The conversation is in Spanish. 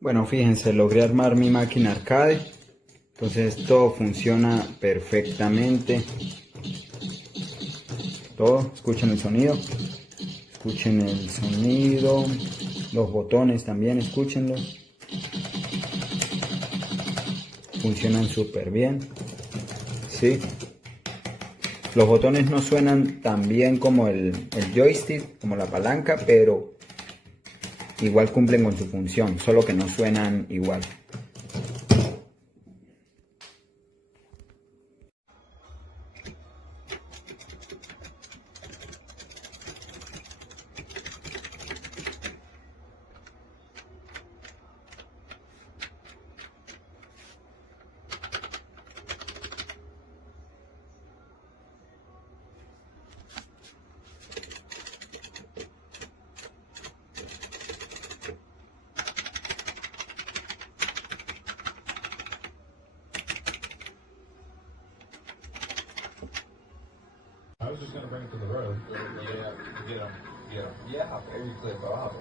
Bueno, fíjense, logré armar mi máquina arcade. Entonces todo funciona perfectamente. Todo, escuchen el sonido. Escuchen el sonido. Los botones también, escúchenlos. Funcionan súper bien. Sí. Los botones no suenan tan bien como el joystick, como la palanca, pero igual cumplen con su función, solo que no suenan igual. I was just gonna bring it to the road. Yeah, get them. Yeah, we clip off.